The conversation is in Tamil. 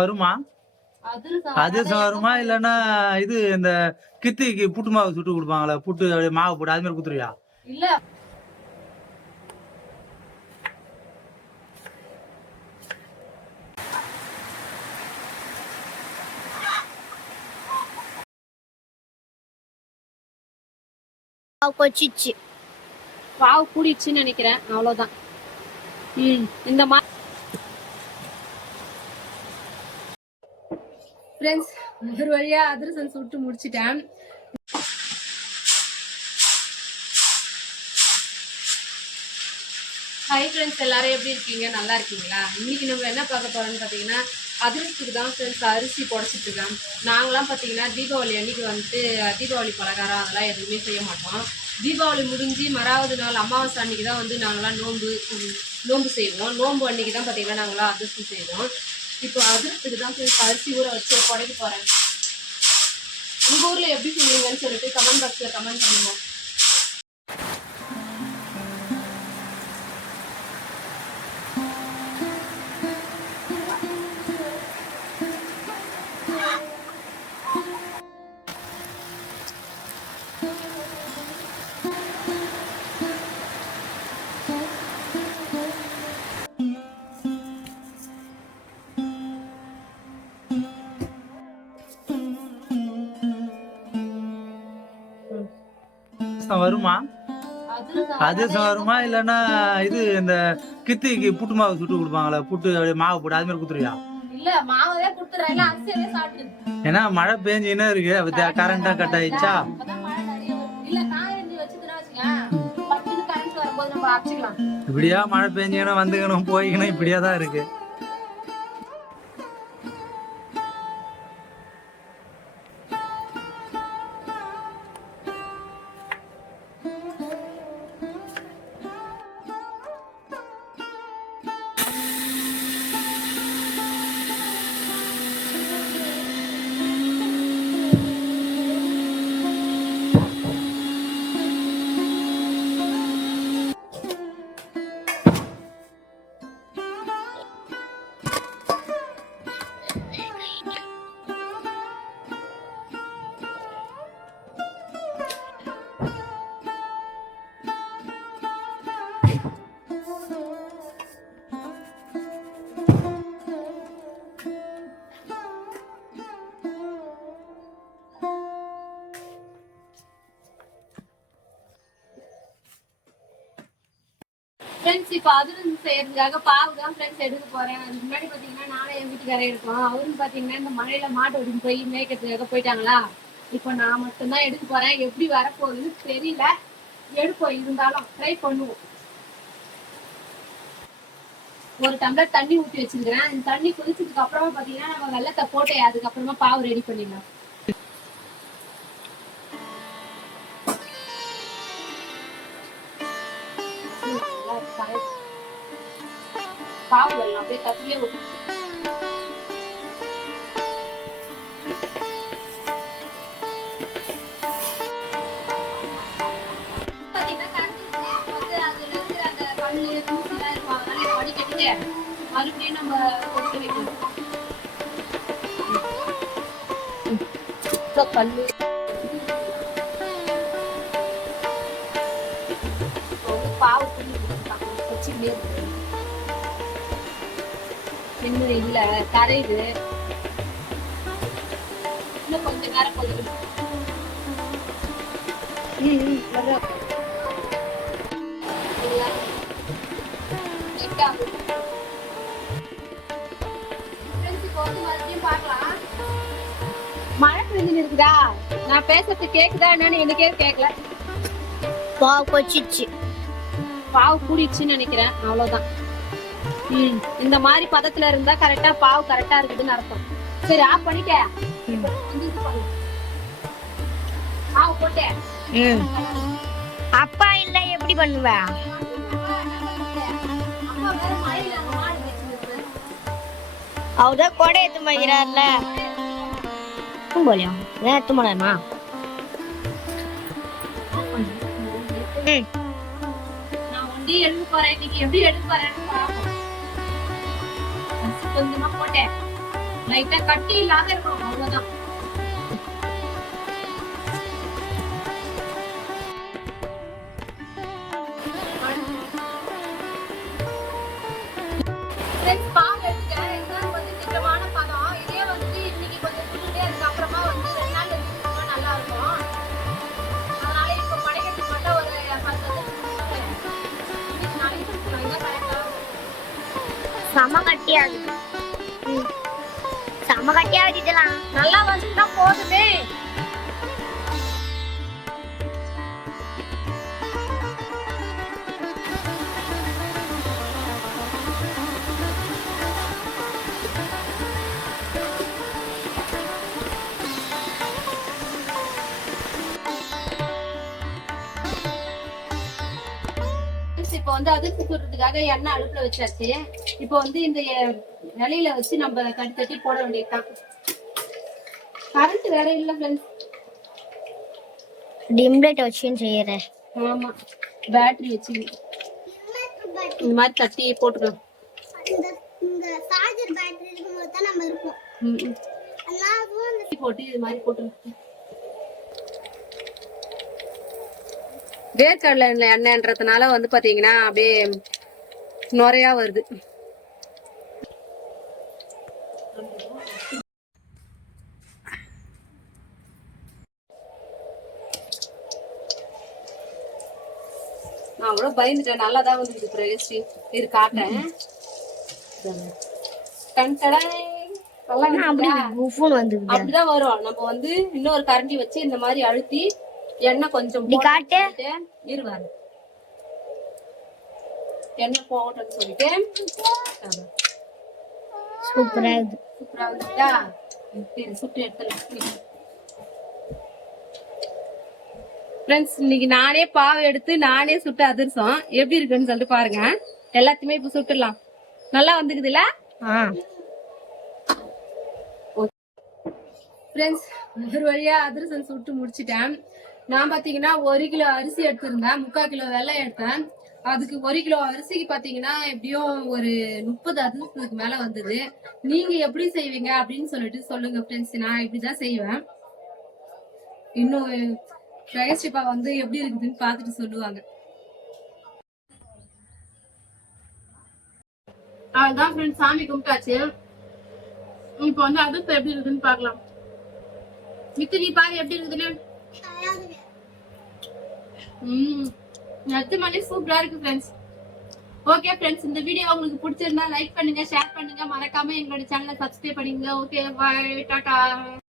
வருமா? அதிரசம் வருமா? இல்லன்னா இது இந்த கித்திக்கு புட்டு மாவு சுட்டு குடுப்பாங்கல்ல, புட்டு அப்படியே மாவு போட்டு அது மாதிரி குடுத்துருவியா? இல்ல கொச்சிச்சு பாவு கூடிடுச்சுன்னு நினைக்கிறேன். அவ்வளவுதான். இந்த மாதிரி ஃப்ரெண்ட்ஸ், ஒரு வழியா அதிரசம் சுட்டு முடிச்சிட்டேன். ஹாய் ஃப்ரெண்ட்ஸ், எல்லாரும் எப்படி இருக்கீங்க? நல்லா இருக்கீங்களா? இன்னைக்கு நம்ம என்ன பார்க்க போறோம்னு பார்த்தீங்கன்னா, அதிரசத்துக்கு தான் ஃப்ரெண்ட்ஸ் அரிசி புடச்சிட்டு இருக்கேன். நாங்களாம் பார்த்தீங்கன்னா தீபாவளி அன்னைக்கு வந்துட்டு தீபாவளி பலகாரம் அதெல்லாம் எதுவுமே செய்ய மாட்டோம். தீபாவளி முடிஞ்சு மறாவது நாள் அமாவாசை அன்னைக்கு தான் வந்து நாங்களாம் நோன்பு செய்வோம். நோன்பு அன்னைக்கு தான் பார்த்தீங்கன்னா நாங்களாம் அதிரசம் செய்வோம். இப்போ அதிரசத்துக்கு தான் ஃப்ரெண்ட்ஸ் அரிசி ஊற வச்சு புடைக்க போகிறேன். உங்கள் ஊரில் எப்படி செய்வீங்கன்னு சொல்லிட்டு கமெண்ட் பாக்ஸில் கமெண்ட் பண்ணுங்க. வருமா? அதிரசம் வருமா? இல்லன்னா இது இந்த கித்திக்கு புட்டு மாவு சுட்டு குடுப்பாங்கல்ல, புட்டு அப்படியே மாவு போட்டு அது மாதிரி குடுத்துருவியா? இல்ல மாவே குடுத்துறேன். அரிசியே சாப்பிடு. ஏன்னா மழை பெஞ்சினே இருக்கு, கரண்டா கட் ஆயிடுச்சா? இப்படியா மழை பெஞ்சிக்கணும் வந்துக்கணும் போய்க்கணும் இப்படியா தான் இருக்கு. ஃப்ரெண்ட்ஸ், இப்போ அதிரசம் செய்யறதுக்காக பாவு தான் ஃப்ரெண்ட்ஸ் எடுக்க போறேன். அதுக்கு முன்னாடி பாத்தீங்கன்னா நானும் என் வீட்டுக்காரே இருக்கோம். அவரும் பாத்தீங்கன்னா இந்த மழையில மாட்டு ஓட்டின்னு போய் மேய்க்கிறதுக்காக போயிட்டாங்களா. இப்போ நான் மட்டும்தான் எடுக்க போறேன். எப்படி வரப்போகுதுன்னு தெரியல. எடுப்போம், இருந்தாலும் ட்ரை பண்ணுவோம். ஒரு டம்ளர் தண்ணி ஊற்றி வச்சிருக்கிறேன். இந்த தண்ணி குதிச்சதுக்கு அப்புறமா பாத்தீங்கன்னா நம்ம வெள்ளத்தை போட்டு அதுக்கப்புறமா பாவு ரெடி பண்ணிடலாம். பாவு வெள்ளம் அப்படியே தட்டிலே ஊற்றி மறுபடியும் நம்ம கொதிக்க வைக்கணும். கல்லு பாவு கொச்சிலே இன்னும் இல்ல கரையுது. இன்னும் கொஞ்ச நேரம் கொதிக்கணும். மழை பெஞ்சு இருக்குதா? நான் பேசுறது கேக்குதா என்னன்னு எனக்கே கேட்கல. பாவு கொச்சிச்சு பாவு கூடிடுச்சுன்னு நினைக்கிறேன். அவ்வளவுதான். இந்த மாதிரி பதத்துல இருந்தா கரெக்டா பாவு கரெக்டா இருக்குதுன்னு அர்த்தம். சரி, ஆஃப் பண்ணிக்க. பாவு போட்டேன். அப்பா இல்ல எப்படி பண்ணுவ? அவதான் கொடை எடுத்து வைக்கிறார்ல. போலியா எடுத்து போனாமா? நான் ஒண்டி எடுக்க போறேன். இன்னைக்கு எப்படி எடுக்க போறேன்னு கொஞ்சமா போட்டேன். லைட்டா கட்டி இல்லாத இருக்கணும் அவ்வளவுதான். Friends, பால் எடுத்துட்டேன். இதுதான் வந்து திட்டமான பதம். இதே வந்து இன்னைக்கு கொஞ்சம் சுட்டுட்டே இருக்கு. அப்புறமா வந்து 2 நாள் வச்சுக்கிட்டோம்னா நல்லா இருக்கும். அதனால இப்போ படைக்கிறதுக்கு மட்டும் ஒரு 10 இன்னைக்கு நாளைக்கு சுட்டுக்கலாம். இதான் கரெக்டா? செம கட்டியாகுது. செம கட்டியாகுது இதெல்லாம். நல்லா வந்துட்டா போதுமே. இப்போ வந்து அதிர்ச்சி சுடுறதுக்காக எண்ணெய் அடுப்புல வச்சாச்சு. இப்போ வந்து இந்த இலையில வச்சு நம்ம தட்டி தட்டி போட வேண்டியதுதான். கரண்ட் வேற இல்ல ஃப்ரெண்ட்ஸ். டிம்லைட் வச்சுன்னு செய்யறேன். ஆமா, பேட்டரி வச்சு இந்த மாதிரி தட்டி போட்டுக்கலாம். இந்த சார்ஜர் பேட்டரி இருக்கும்போது தான் நம்ம இருப்போம். போட்டு இது மாதிரி போட்டுக்கலாம். வேர்க்கடலை எண்ணெய்ன்றதுனால வந்து பாத்தீங்கன்னா அப்படியே நுரையா வருது. நான் கூட பயந்துட்டேன். நல்லாதான் வந்து பிரகஸ்ரீ இரு காட்டேன். அப்படிதான் வரும். நம்ம வந்து இன்னொரு கரண்டி வச்சு இந்த மாதிரி அழுத்தி எண்ணெய் கொஞ்சம் இருவாரு எண்ணெய் போகட்டும்னு சொல்லிட்டு சூப்பரா சூப்பரா வந்துட்டா சுட்டு எடுத்துலாம். ஃப்ரெண்ட்ஸ், இன்னைக்கு நானே பாவை எடுத்து நானே சுட்டு அதிர்சம் எப்படி இருக்குன்னு சொல்லிட்டு பாருங்க. எல்லாத்தையுமே இப்ப சுட்டுடலாம். நல்லா வந்துக்குதுல்ல ஃப்ரெண்ட்ஸ்? ஒரு வழியா அதிர்சம் சுட்டு முடிச்சிட்டேன். நான் பாத்தீங்கன்னா 1 கிலோ அரிசி எடுத்திருந்தேன். 3/4 கிலோ வெல்லம் எடுத்தேன். அதுக்கு 1 கிலோ அரிசிக்கு பாத்தீங்கன்னா எப்படியும் ஒரு 30 அதிர்சத்துக்கு மேல வந்தது. நீங்க எப்படி செய்வீங்க அப்படின்னு சொல்லிட்டு சொல்லுங்க ஃப்ரெண்ட்ஸ். நான் இப்படிதான் செய்வேன். இன்னும் பிரகஸ்ரீப்பா வந்து எப்படி இருக்குதுன்னு பாத்துட்டு சொல்லுவாங்க. அதுதான் ஃப்ரெண்ட்ஸ், சாமி கும்பிட்டாச்சு. இப்போ வந்து அதிர்சம் எப்படி இருக்குதுன்னு பாக்கலாம். மித்து நீ பாரு எப்படி இருக்குதுன்னு. நத்து மணி சூப்பரா இருக்கு ஃப்ரெண்ட்ஸ். ஓகே ஃப்ரெண்ட்ஸ், இந்த வீடியோ உங்களுக்கு பிடிச்சிருந்தா லைக் பண்ணுங்க, ஷேர் பண்ணுங்க, மறக்காம எங்களோட சேனலை சப்ஸ்கிரைப் பண்ணுங்க. ஓகே, பாய், டாடா.